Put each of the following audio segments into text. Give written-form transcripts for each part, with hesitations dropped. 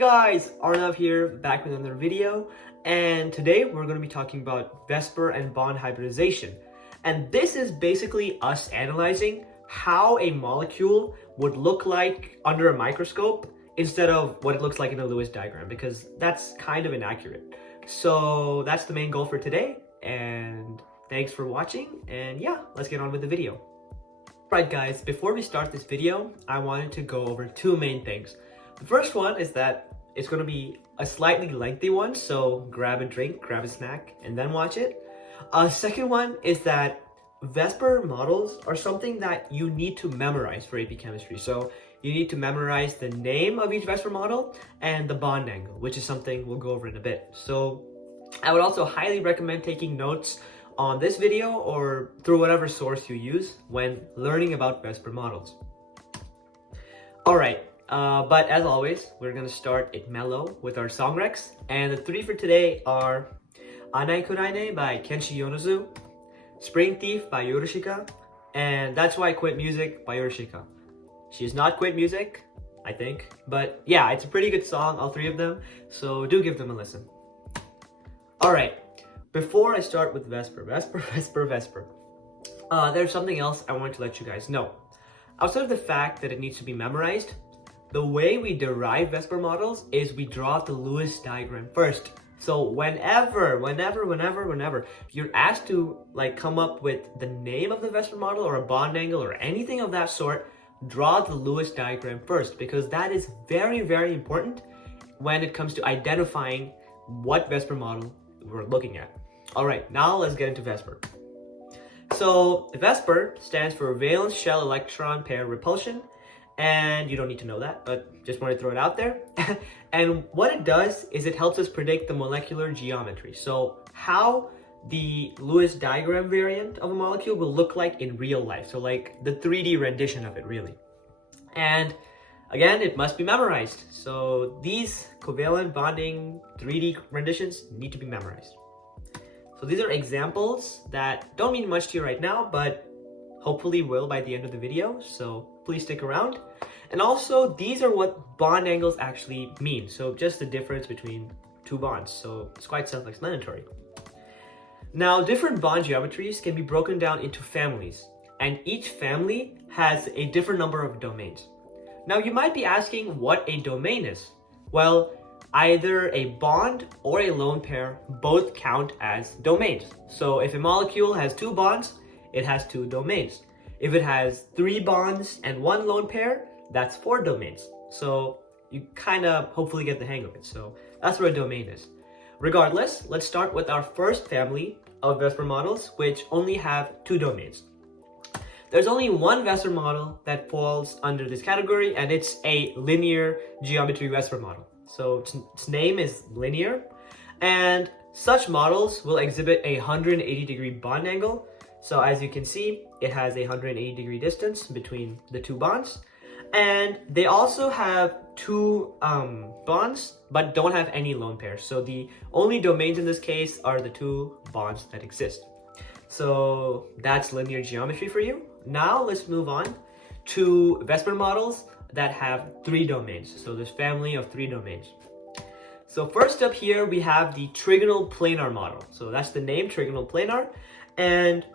Guys, Arnav here, back with another video, and today we're going to be talking about VSEPR and Bond hybridization. And this is basically us analyzing how a molecule would look like under a microscope instead of what it looks like in a Lewis diagram, because that's kind of inaccurate. So that's the main goal for today, and thanks for watching, and yeah, let's get on with the video. Alright guys, before we start this video, I wanted to go over two main things. The first one is that it's going to be a slightly lengthy one, so grab a drink, grab a snack, and then watch it. Second one is that VSEPR models are something that you need to memorize for AP Chemistry. So you need to memorize the name of each VSEPR model and the bond angle, which is something we'll go over in a bit. So I would also highly recommend taking notes on this video or through whatever source you use when learning about VSEPR models. Alright. But as always, we're gonna start it mellow with our song recs, and the three for today are Anai Kuraine by Kenshi Yonezu, Spring Thief by Yorushika, and That's Why I Quit Music by Yorushika. She's not quit music, I think, but yeah, it's a pretty good song, all three of them, so do give them a listen. Alright, before I start with VSEPR, there's something else I wanted to let you guys know. Outside of the fact that it needs to be memorized, the way we derive VSEPR models is we draw the Lewis diagram first. So whenever you're asked to come up with the name of the VSEPR model or a bond angle or anything of that sort, draw the Lewis diagram first, because that is very, very important when it comes to identifying what VSEPR model we're looking at. All right, now let's get into VSEPR. So VSEPR stands for valence shell electron pair repulsion. And you don't need to know that, but just want to throw it out there. And what it does is it helps us predict the molecular geometry. So how the Lewis diagram variant of a molecule will look like in real life. So like the 3D rendition of it, really. And again, it must be memorized. So these covalent bonding 3D renditions need to be memorized. So these are examples that don't mean much to you right now, but hopefully will by the end of the video, so please stick around. And also, these are what bond angles actually mean, so just the difference between two bonds, so it's quite self-explanatory. Now, different bond geometries can be broken down into families, and each family has a different number of domains. Now, you might be asking what a domain is. Well, either a bond or a lone pair both count as domains. So if a molecule has two bonds, it has two domains. If it has three bonds and one lone pair, that's four domains. So you kind of hopefully get the hang of it. So that's what a domain is. Regardless, let's start with our first family of VSEPR models, which only have two domains. There's only one VSEPR model that falls under this category, and it's a linear geometry VSEPR model. So its name is linear, and such models will exhibit a 180-degree bond angle. So as you can see, it has a 180-degree distance between the two bonds. And they also have two bonds, but don't have any lone pairs. So the only domains in this case are the two bonds that exist. So that's linear geometry for you. Now let's move on to VSEPR models that have three domains. So this family of three domains. So first up here, we have the trigonal planar model. So that's the name, trigonal planar. And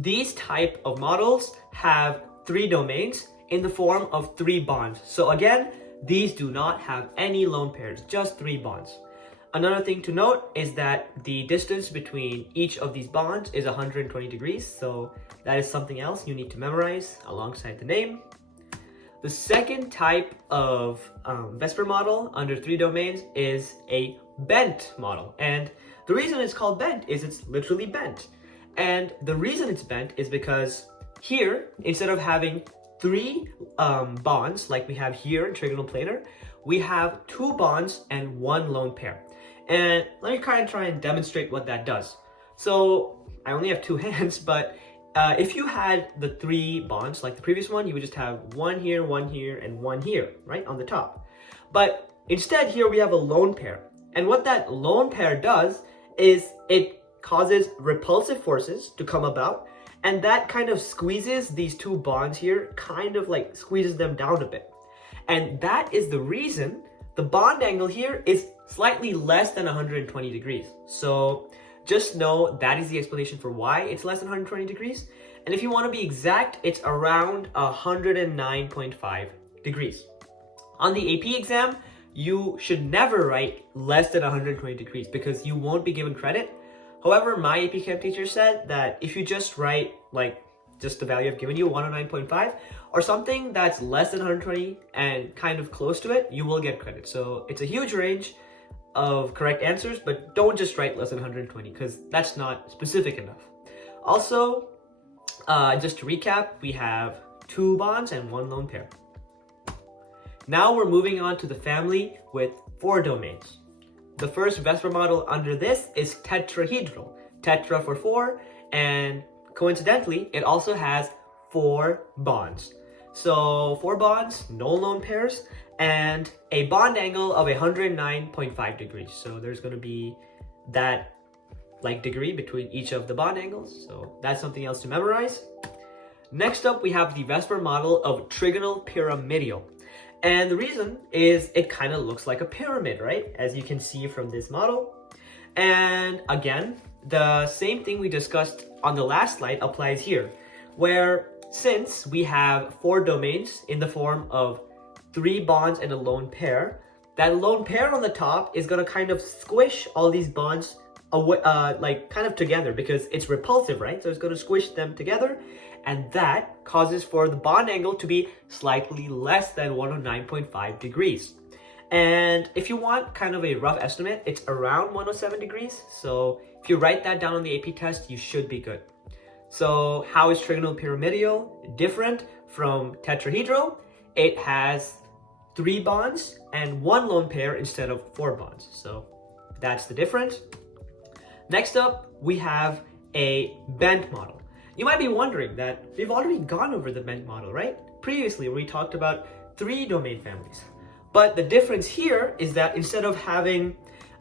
these type of models have three domains in the form of three bonds. So again, these do not have any lone pairs, just three bonds. Another thing to note is that the distance between each of these bonds is 120 degrees. So that is something else you need to memorize alongside the name. The second type of VSEPR model under three domains is a bent model. And the reason it's called bent is it's literally bent. And the reason it's bent is because here, instead of having three bonds like we have here in trigonal planar, we have two bonds and one lone pair. And let me kind of try and demonstrate what that does. So I only have two hands, but if you had the three bonds like the previous one, you would just have one here, and one here, right on the top. But instead here we have a lone pair. And what that lone pair does is it causes repulsive forces to come about, and that kind of squeezes these two bonds here, kind of like squeezes them down a bit. And that is the reason the bond angle here is slightly less than 120 degrees. So just know that is the explanation for why it's less than 120 degrees. And if you want to be exact, it's around 109.5 degrees. On the AP exam, you should never write less than 120 degrees because you won't be given credit. However, my AP Chem teacher said that if you just write like just the value I've given you, 109.5, or something that's less than 120 and kind of close to it, you will get credit. So it's a huge range of correct answers, but don't just write less than 120 because that's not specific enough. Also, just to recap, we have 2 bonds and 1 lone pair. Now we're moving on to the family with 4 domains. The first VSEPR model under this is tetrahedral. Tetra for 4, and coincidentally, it also has 4 bonds. So 4 bonds, no lone pairs, and a bond angle of 109.5 degrees. So there's going to be that like degree between each of the bond angles. So that's something else to memorize. Next up, we have the VSEPR model of trigonal pyramidal. And the reason is it kind of looks like a pyramid, right? As you can see from this model. And again, the same thing we discussed on the last slide applies here, where since we have 4 domains in the form of 3 bonds and a lone pair, that lone pair on the top is going to kind of squish all these bonds away, like kind of together because it's repulsive, right? So it's going to squish them together, and that causes for the bond angle to be slightly less than 109.5 degrees. And if you want kind of a rough estimate, it's around 107 degrees. So if you write that down on the AP test, you should be good. So how is trigonal pyramidal different from tetrahedral? It has 3 bonds and 1 lone pair instead of 4 bonds. So that's the difference. Next up, we have a bent model. You might be wondering that we've already gone over the bent model, right? Previously, we talked about 3 domain families. But the difference here is that instead of having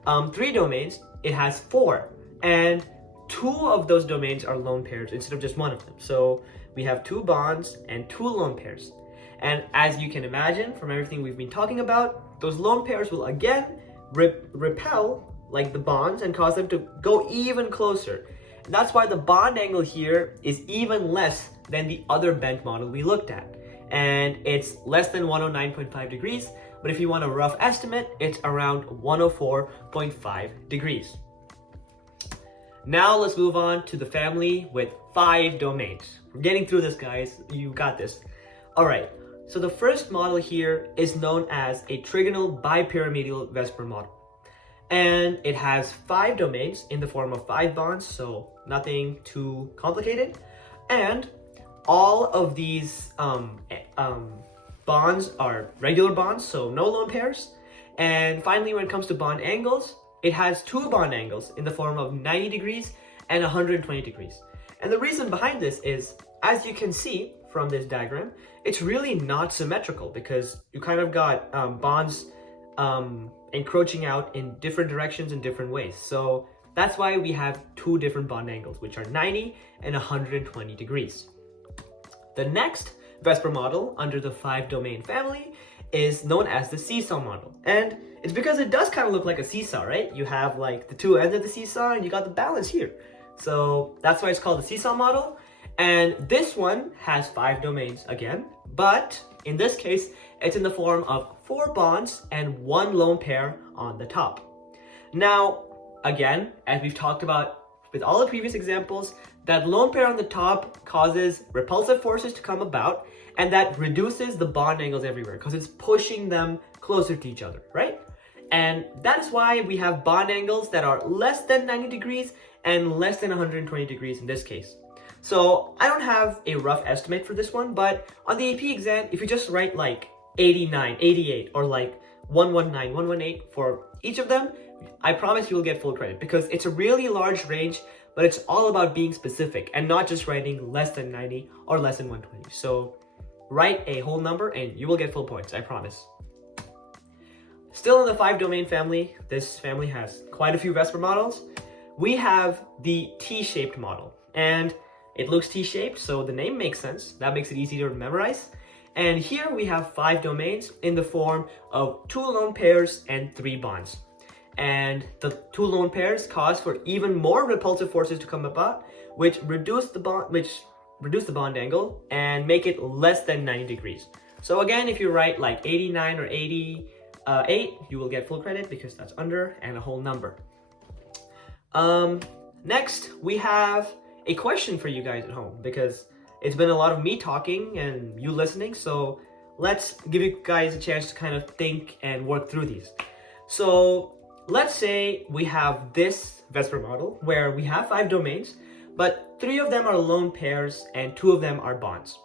3 domains, it has 4. And 2 of those domains are lone pairs instead of just 1 of them. So we have 2 bonds and 2 lone pairs. And as you can imagine from everything we've been talking about, those lone pairs will again repel like the bonds and cause them to go even closer. And that's why the bond angle here is even less than the other bent model we looked at. And it's less than 109.5 degrees, but if you want a rough estimate, it's around 104.5 degrees. Now let's move on to the family with 5 domains. We're getting through this, guys. You got this. All right, so the first model here is known as a trigonal bipyramidal VSEPR model. And it has 5 domains in the form of 5 bonds, so nothing too complicated. And all of these bonds are regular bonds, so no lone pairs. And finally, when it comes to bond angles, it has 2 bond angles in the form of 90 degrees and 120 degrees. And the reason behind this is, as you can see from this diagram, it's really not symmetrical because you kind of got bonds encroaching out in different directions in different ways. So that's why we have 2 different bond angles, which are 90 and 120 degrees. The next VSEPR model under the 5 domain family is known as the seesaw model. And it's because it does kind of look like a seesaw, right? You have like the 2 ends of the seesaw and you got the balance here. So that's why it's called the seesaw model. And this one has 5 domains again, but in this case, it's in the form of 4 bonds and 1 lone pair on the top. Now, again, as we've talked about with all the previous examples, that lone pair on the top causes repulsive forces to come about, and that reduces the bond angles everywhere because it's pushing them closer to each other, right? And that is why we have bond angles that are less than 90 degrees and less than 120 degrees in this case. So I don't have a rough estimate for this one, but on the AP exam, if you just write like 89, 88, or like 119, 118 for each of them, I promise you will get full credit because it's a really large range, but it's all about being specific and not just writing less than 90 or less than 120. So write a whole number and you will get full points, I promise. Still in the 5 domain family, this family has quite a few VSEPR models. We have the T-shaped model, and it looks T-shaped, so the name makes sense. That makes it easier to memorize. And here we have 5 domains in the form of 2 lone pairs and 3 bonds. And the 2 lone pairs cause for even more repulsive forces to come about, which reduce the bond angle and make it less than 90 degrees. So again, if you write like 89 or 88, you will get full credit because that's under and a whole number. Next, we have a question for you guys at home, because it's been a lot of me talking and you listening, so let's give you guys a chance to kind of think and work through these. So let's say we have this VSEPR model where we have 5 domains, but 3 of them are lone pairs and 2 of them are bonds.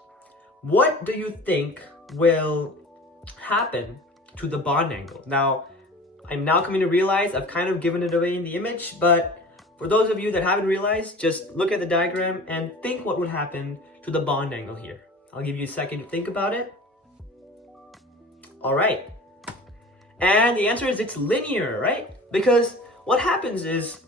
What do you think will happen to the bond angle? Now, I'm now coming to realize I've kind of given it away in the image, but for those of you that haven't realized, just look at the diagram and think what would happen to the bond angle here. I'll give you a second to think about it. All right. And the answer is it's linear, right? Because what happens is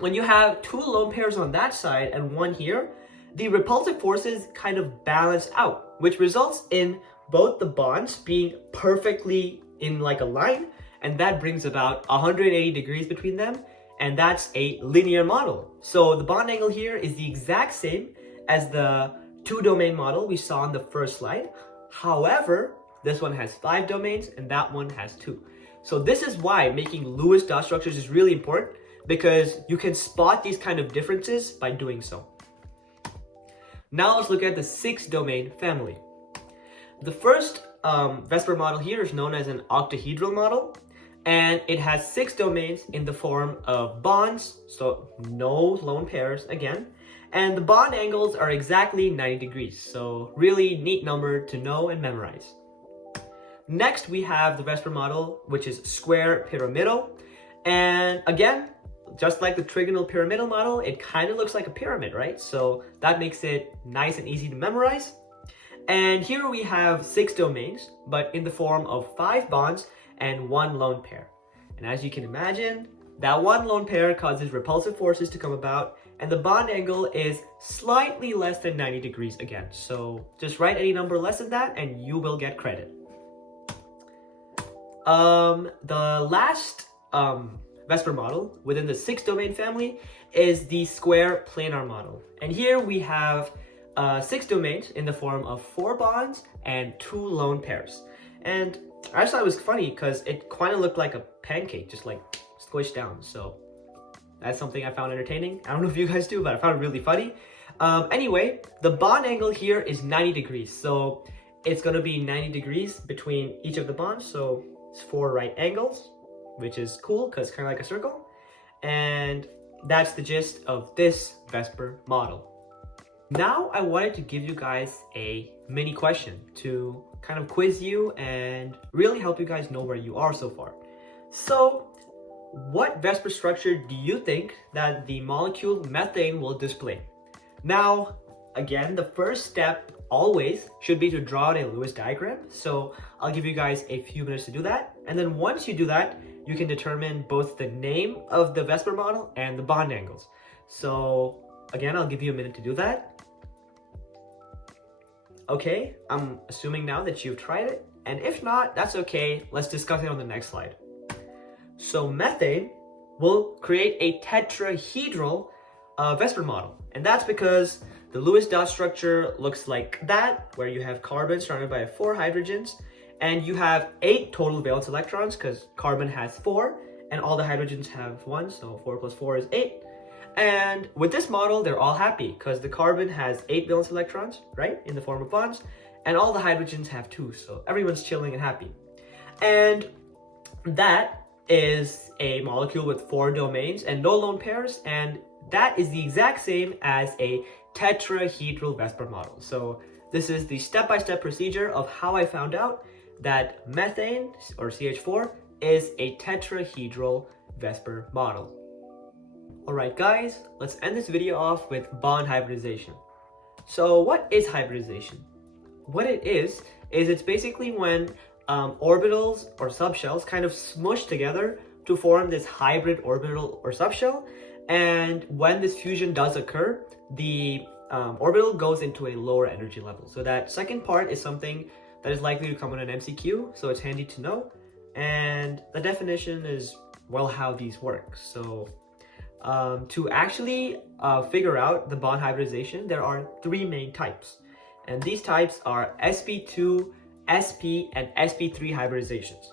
when you have 2 lone pairs on that side and 1 here, the repulsive forces kind of balance out, which results in both the bonds being perfectly in like a line, and that brings about 180 degrees between them, and that's a linear model. So the bond angle here is the exact same as the 2 domain model we saw on the first slide. However, this one has 5 domains and that one has 2. So this is why making Lewis dot structures is really important, because you can spot these kind of differences by doing so. Now let's look at the 6 domain family. The first VSEPR model here is known as an octahedral model, and it has 6 domains in the form of bonds, so no lone pairs again, and the bond angles are exactly 90 degrees, so really neat number to know and memorize. Next, we have the VSEPR model, which is square pyramidal, and again, just like the trigonal pyramidal model, it kind of looks like a pyramid, right? So that makes it nice and easy to memorize. And here we have 6 domains, but in the form of 5 bonds and 1 lone pair. And as you can imagine, that 1 lone pair causes repulsive forces to come about, and the bond angle is slightly less than 90 degrees again. So just write any number less than that and you will get credit. The last VSEPR model within the 6 domain family is the square planar model. And here we have 6 domains in the form of 4 bonds and 2 lone pairs. And I just thought it was funny because it kind of looked like a pancake, just like squished down. So that's something I found entertaining. I don't know if you guys do, but I found it really funny. Anyway, the bond angle here is 90 degrees. So it's going to be 90 degrees between each of the bonds. So it's 4 right angles, which is cool because it's kind of like a circle. And that's the gist of this VSEPR model. Now I wanted to give you guys a mini question to kind of quiz you and really help you guys know where you are so far. So what VSEPR structure do you think that the molecule methane will display? Now, again, the first step always should be to draw out a Lewis diagram. So I'll give you guys a few minutes to do that. And then once you do that, you can determine both the name of the VSEPR model and the bond angles. So again, I'll give you a minute to do that. Okay, I'm assuming now that you've tried it, and if not, that's okay. Let's discuss it on the next slide. So methane will create a tetrahedral VSEPR model, and that's because the Lewis dot structure looks like that, where you have carbon surrounded by 4 hydrogens, and you have 8 total valence electrons because carbon has 4, and all the hydrogens have 1, so 4 plus 4 is 8. And with this model, they're all happy because the carbon has 8 valence electrons, right, in the form of bonds, and all the hydrogens have 2, so everyone's chilling and happy. And that is a molecule with 4 domains and no lone pairs, and that is the exact same as a tetrahedral VSEPR model. So this is the step-by-step procedure of how I found out that methane, or CH4, is a tetrahedral VSEPR model. Alright guys, let's end this video off with bond hybridization. So what is hybridization? What it is it's basically when orbitals or subshells kind of smush together to form this hybrid orbital or subshell, and when this fusion does occur, the orbital goes into a lower energy level. So that second part is something that is likely to come on an MCQ, so it's handy to know. And the definition is, well, how these work. So to actually figure out the bond hybridization, there are three main types. And these types are sp2, sp, and sp3 hybridizations.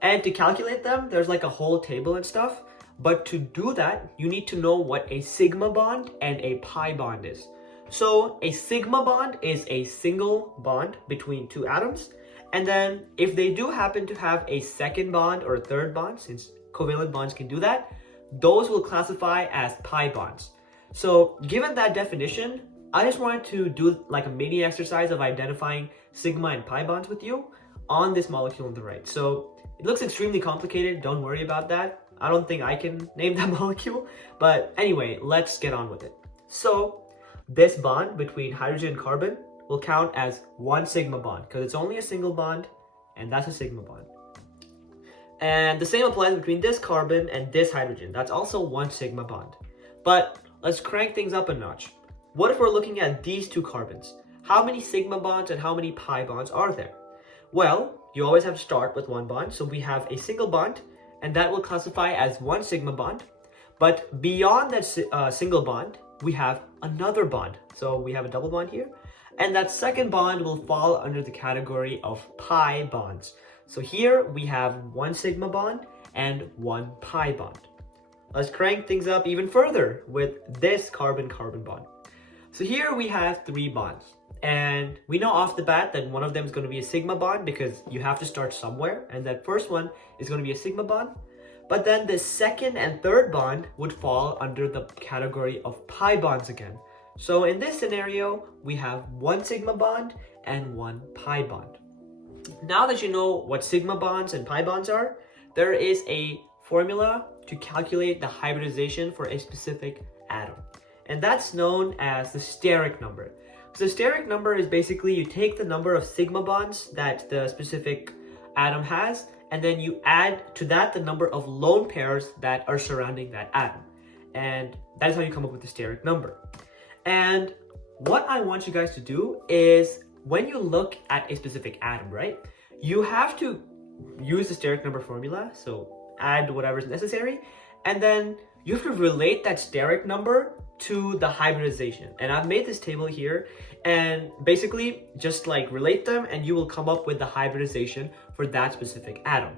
And to calculate them, there's like a whole table and stuff. But to do that, you need to know what a sigma bond and a pi bond is. So a sigma bond is a single bond between two atoms. And then if they do happen to have a second bond or a third bond, since covalent bonds can do that, those will classify as pi bonds. So given that definition, I just wanted to do like a mini exercise of identifying sigma and pi bonds with you on this molecule on the right. So it looks extremely complicated, don't worry about that. I don't think I can name that molecule, but anyway, let's get on with it. So this bond between hydrogen and carbon will count as one sigma bond because it's only a single bond, and that's a sigma bond. And the same applies between this carbon and this hydrogen. That's also one sigma bond. But let's crank things up a notch. What if we're looking at these two carbons? How many sigma bonds and how many pi bonds are there? Well, you always have to start with one bond. So we have a single bond, and that will classify as one sigma bond. But beyond that single bond, we have another bond. So we have a double bond here. And that second bond will fall under the category of pi bonds. So here we have one sigma bond and one pi bond. Let's crank things up even further with this carbon-carbon bond. So here we have three bonds. And we know off the bat that one of them is going to be a sigma bond because you have to start somewhere. And that first one is going to be a sigma bond. But then the second and third bond would fall under the category of pi bonds again. So in this scenario, we have one sigma bond and one pi bond. Now that you know what sigma bonds and pi bonds are, there is a formula to calculate the hybridization for a specific atom. And that's known as the steric number. So the steric number is basically you take the number of sigma bonds that the specific atom has, and then you add to that the number of lone pairs that are surrounding that atom. And that's how you come up with the steric number. And what I want you guys to do is when you look at a specific atom, right, you have to use the steric number formula. So add whatever is necessary. And then you have to relate that steric number to the hybridization. And I've made this table here and basically just like relate them and you will come up with the hybridization for that specific atom.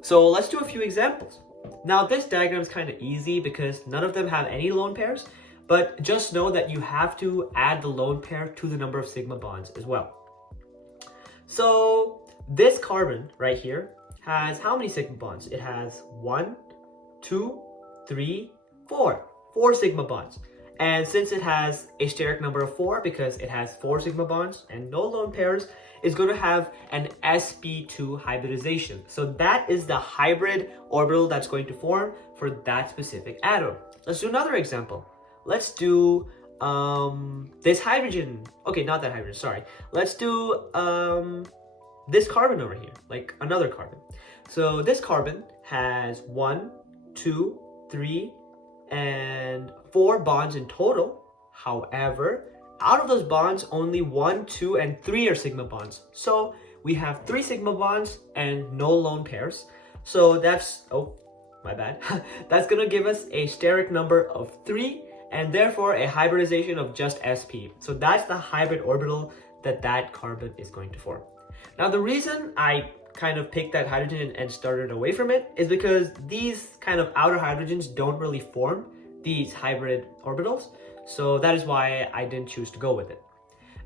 So let's do a few examples. Now this diagram is kind of easy because none of them have any lone pairs, but just know that you have to add the lone pair to the number of sigma bonds as well. So this carbon right here has how many sigma bonds? It has 1, 2, 3, 4. 4 sigma bonds. And since it has a steric number of 4 because it has 4 sigma bonds and no lone pairs, it's going to have an sp2 hybridization. So that is the hybrid orbital that's going to form for that specific atom. Let's do another example. Let's do this hydrogen. Okay, not that hydrogen, sorry. Let's do this carbon over here, like another carbon. So this carbon has 1, 2, 3, and 4 bonds in total. However, out of those bonds, only 1, 2, and 3 are sigma bonds. So we have 3 sigma bonds and no lone pairs. So that's, oh, my bad. That's gonna give us a steric number of 3 and therefore a hybridization of just sp. So that's the hybrid orbital that that carbon is going to form. Now the reason I kind of picked that hydrogen and started away from it is because these kind of outer hydrogens don't really form these hybrid orbitals. So that is why I didn't choose to go with it.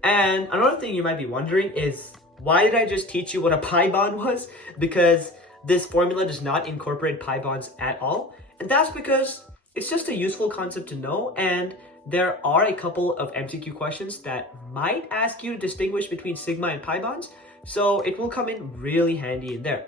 And another thing you might be wondering is, why did I just teach you what a pi bond was? Because this formula does not incorporate pi bonds at all. And that's because it's just a useful concept to know, and there are a couple of MCQ questions that might ask you to distinguish between sigma and pi bonds, so it will come in really handy in there.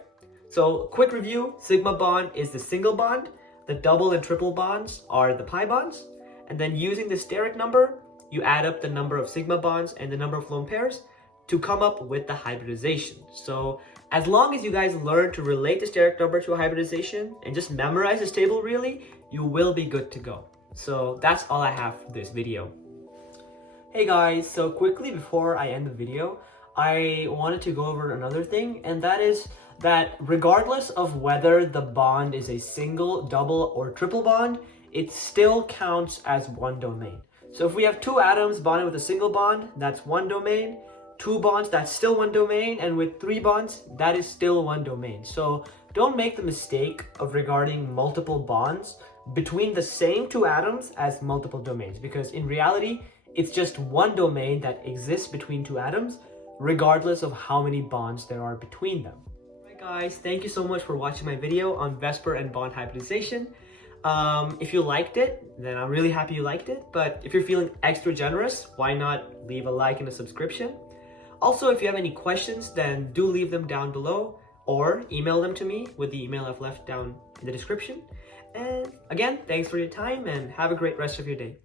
So quick review, sigma bond is the single bond, the double and triple bonds are the pi bonds, and then using the steric number, you add up the number of sigma bonds and the number of lone pairs to come up with the hybridization. So as long as you guys learn to relate the steric number to a hybridization and just memorize this table really, you will be good to go. So that's all I have for this video. Hey guys, so quickly before I end the video, I wanted to go over another thing, and that is that regardless of whether the bond is a single, double, or triple bond, it still counts as one domain. So if we have two atoms bonded with a single bond, that's one domain. Two bonds, that's still one domain. And with three bonds, that is still one domain. So don't make the mistake of regarding multiple bonds between the same two atoms as multiple domains, because in reality, it's just one domain that exists between two atoms, regardless of how many bonds there are between them. Alright guys, thank you so much for watching my video on VSEPR and Bond Hybridization. If you liked it, then I'm really happy you liked it. But if you're feeling extra generous, why not leave a like and a subscription? Also, if you have any questions, then do leave them down below or email them to me with the email I've left down in the description. And again, thanks for your time and have a great rest of your day.